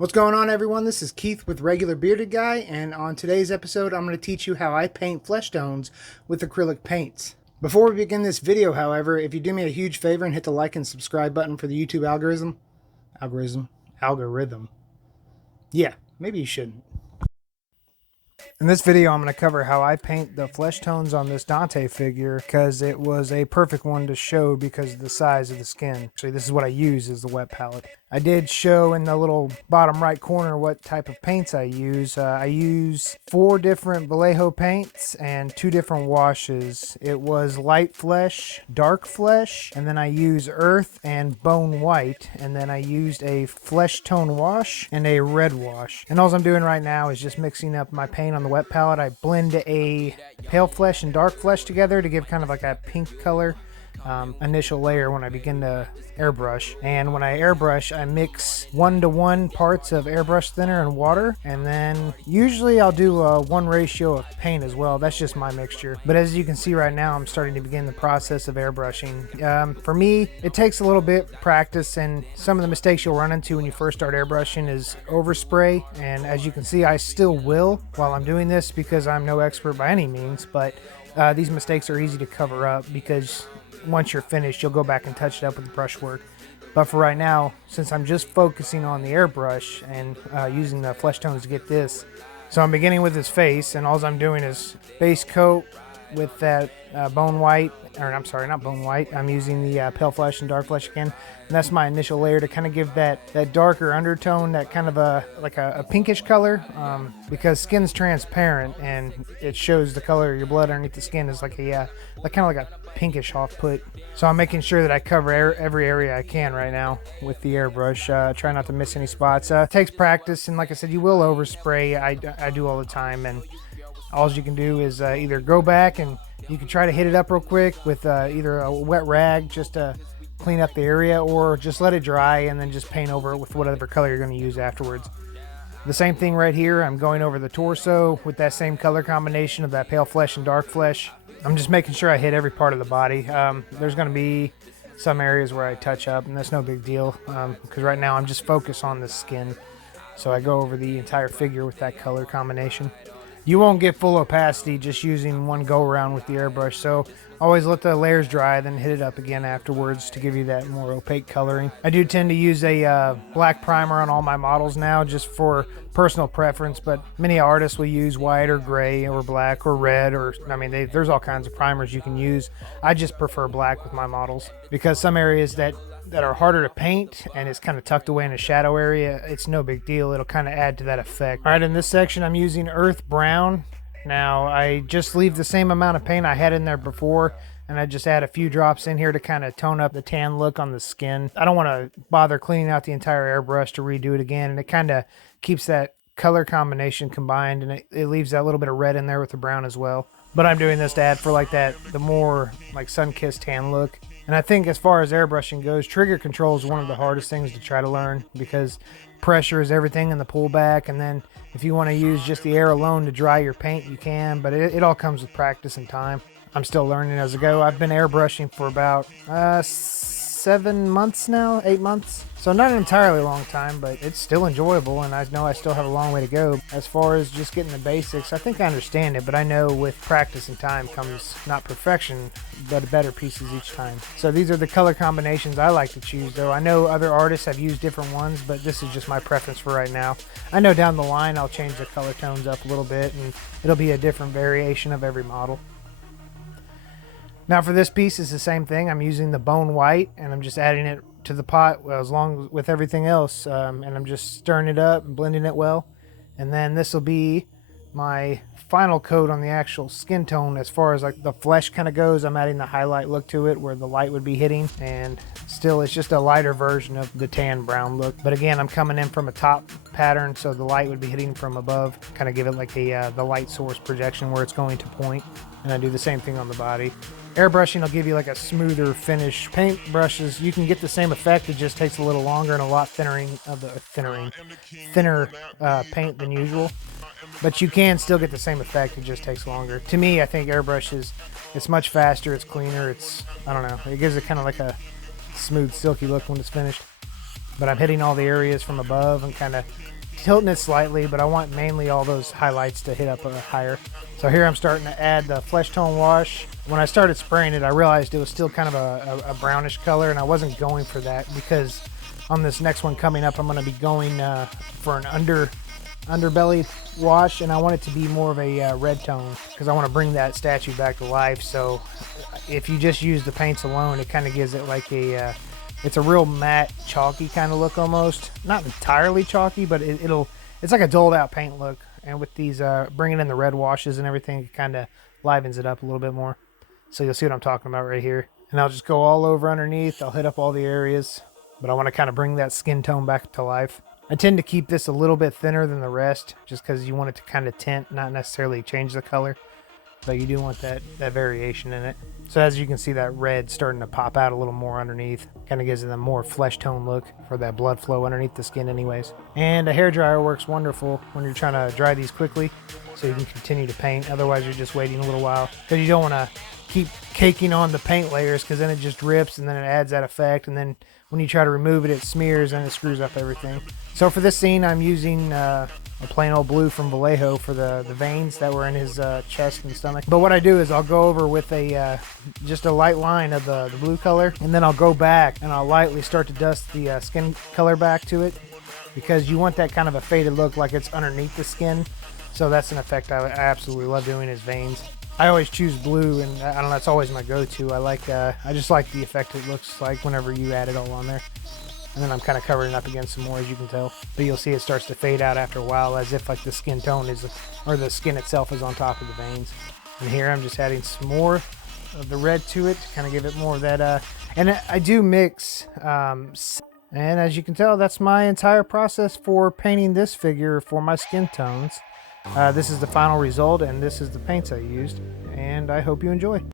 What's going on, everyone? This is Keith with Regular Bearded Guy, and on today's episode I'm going to teach you how I paint flesh tones with acrylic paints. Before we begin this video, however, if you do me a huge favor and hit the like and subscribe button for the YouTube algorithm. Yeah, maybe you shouldn't. In this video, I'm going to cover how I paint the flesh tones on this Dante figure because it was a perfect one to show because of the size of the skin. Actually, this is what I use as the wet palette. I did show in the little bottom right corner what type of paints I use. I use 4 different Vallejo paints and 2 different washes. It was light flesh, dark flesh, and then I use earth and bone white, and then I used a flesh tone wash and a red wash. And all I'm doing right now is just mixing up my paint on the wet palette. I blend a pale flesh and dark flesh together to give kind of like a pink color initial layer when I begin to airbrush. And when I airbrush, I mix 1:1 parts of airbrush thinner and water, and then usually I'll do a 1 ratio of paint as well. That's just my mixture. But as you can see right now, I'm starting to begin the process of airbrushing. For me, it takes a little bit practice, and some of the mistakes you'll run into when you first start airbrushing is overspray. And as you can see, I still will while I'm doing this because I'm no expert by any means, but these mistakes are easy to cover up because once you're finished, you'll go back and touch it up with the brushwork. But for right now, since I'm just focusing on the airbrush and using the flesh tones to get this, so I'm beginning with his face, and all I'm doing is base coat with that bone white, or I'm sorry, not bone white. I'm using the pale flesh and dark flesh again, and that's my initial layer to kind of give that darker undertone, that kind of a pinkish color, because skin's transparent and it shows the color of your blood underneath the skin is like kind of like a pinkish off put. So I'm making sure that I cover every area I can right now with the airbrush. Try not to miss any spots. It takes practice, and like I said, you will overspray. I do all the time, and all you can do is either go back and you can try to hit it up real quick with either a wet rag just to clean up the area, or just let it dry and then just paint over it with whatever color you're going to use afterwards. The same thing right here. I'm going over the torso with that same color combination of that pale flesh and dark flesh. I'm just making sure I hit every part of the body. There's going to be some areas where I touch up, and that's no big deal because right now I'm just focused on the skin. So I go over the entire figure with that color combination. You won't get full opacity just using one go around with the airbrush, so always let the layers dry, then hit it up again afterwards to give you that more opaque coloring. I do tend to use a black primer on all my models now just for personal preference, but many artists will use white or gray or black or red, or there's all kinds of primers you can use. I just prefer black with my models because some areas that are harder to paint and it's kind of tucked away in a shadow area, it's no big deal. It'll kind of add to that effect. All right, in this section I'm using earth brown. Now I just leave the same amount of paint I had in there before, and I just add a few drops in here to kind of tone up the tan look on the skin. I don't want to bother cleaning out the entire airbrush to redo it again, and it kind of keeps that color combination combined, and it leaves that little bit of red in there with the brown as well. But I'm doing this to add for like the more like sun-kissed tan look. And I think as far as airbrushing goes, trigger control is one of the hardest things to try to learn because pressure is everything in the pullback. And then if you want to use just the air alone to dry your paint, you can, but it all comes with practice and time. I'm still learning as I go. I've been airbrushing for about 7 months now, 8 months. So not an entirely long time, but it's still enjoyable, and I know I still have a long way to go. As far as just getting the basics, I think I understand it, but I know with practice and time comes not perfection, but better pieces each time. So these are the color combinations I like to choose, though. I know other artists have used different ones, but this is just my preference for right now. I know down the line I'll change the color tones up a little bit, and it'll be a different variation of every model. Now for this piece, it's the same thing. I'm using the bone white, and I'm just adding it to the pot as long with everything else, and I'm just stirring it up and blending it well. And then this will be my final coat on the actual skin tone. As far as like the flesh kind of goes, I'm adding the highlight look to it where the light would be hitting, and still it's just a lighter version of the tan brown look. But again, I'm coming in from a top pattern, so the light would be hitting from above, kind of give it like the light source projection where it's going to point. And I do the same thing on the body. Airbrushing will give you like a smoother finish. Paint brushes, you can get the same effect, it just takes a little longer and a lot thinner paint than usual. But you can still get the same effect, it just takes longer. To me, I think airbrush it's much faster, it's cleaner, I don't know, it gives it kind of like a smooth, silky look when it's finished. but I'm hitting all the areas from above and kind of tilting it slightly, but I want mainly all those highlights to hit up higher. So here I'm starting to add the flesh tone wash. When I started spraying it, I realized it was still kind of a brownish color, and I wasn't going for that because on this next one coming up, I'm going to be going for an underbelly wash, and I want it to be more of a red tone because I want to bring that statue back to life. So if you just use the paints alone, it kind of gives it like it's a real matte, chalky kind of look almost. Not entirely chalky, but it's like a dulled out paint look. And with these bringing in the red washes and everything, it kind of livens it up a little bit more. So you'll see what I'm talking about right here. And I'll just go all over underneath. I'll hit up all the areas, but I want to kind of bring that skin tone back to life. I tend to keep this a little bit thinner than the rest just because you want it to kind of tint, not necessarily change the color. But you do want that variation in it. So as you can see, that red starting to pop out a little more underneath. Kind of gives it a more flesh tone look for that blood flow underneath the skin anyways. And a hairdryer works wonderful when you're trying to dry these quickly so you can continue to paint. Otherwise you're just waiting a little while because you don't want to keep caking on the paint layers because then it just drips and then it adds that effect. And then when you try to remove it, it smears and it screws up everything. So for this scene, I'm using a plain old blue from Vallejo for the veins that were in his chest and stomach. But what I do is I'll go over with just a light line of the blue color, and then I'll go back and I'll lightly start to dust the skin color back to it because you want that kind of a faded look like it's underneath the skin. So that's an effect I absolutely love doing is veins. I always choose blue, and I don't know, it's always my go-to. I just like the effect it looks like whenever you add it all on there. And then I'm kind of covering it up again some more, as you can tell. But you'll see it starts to fade out after a while, as if like the skin tone or the skin itself is on top of the veins. And here I'm just adding some more of the red to it to kind of give it more of that. And I do mix. And as you can tell, that's my entire process for painting this figure for my skin tones. This is the final result, and this is the paints I used. And I hope you enjoy.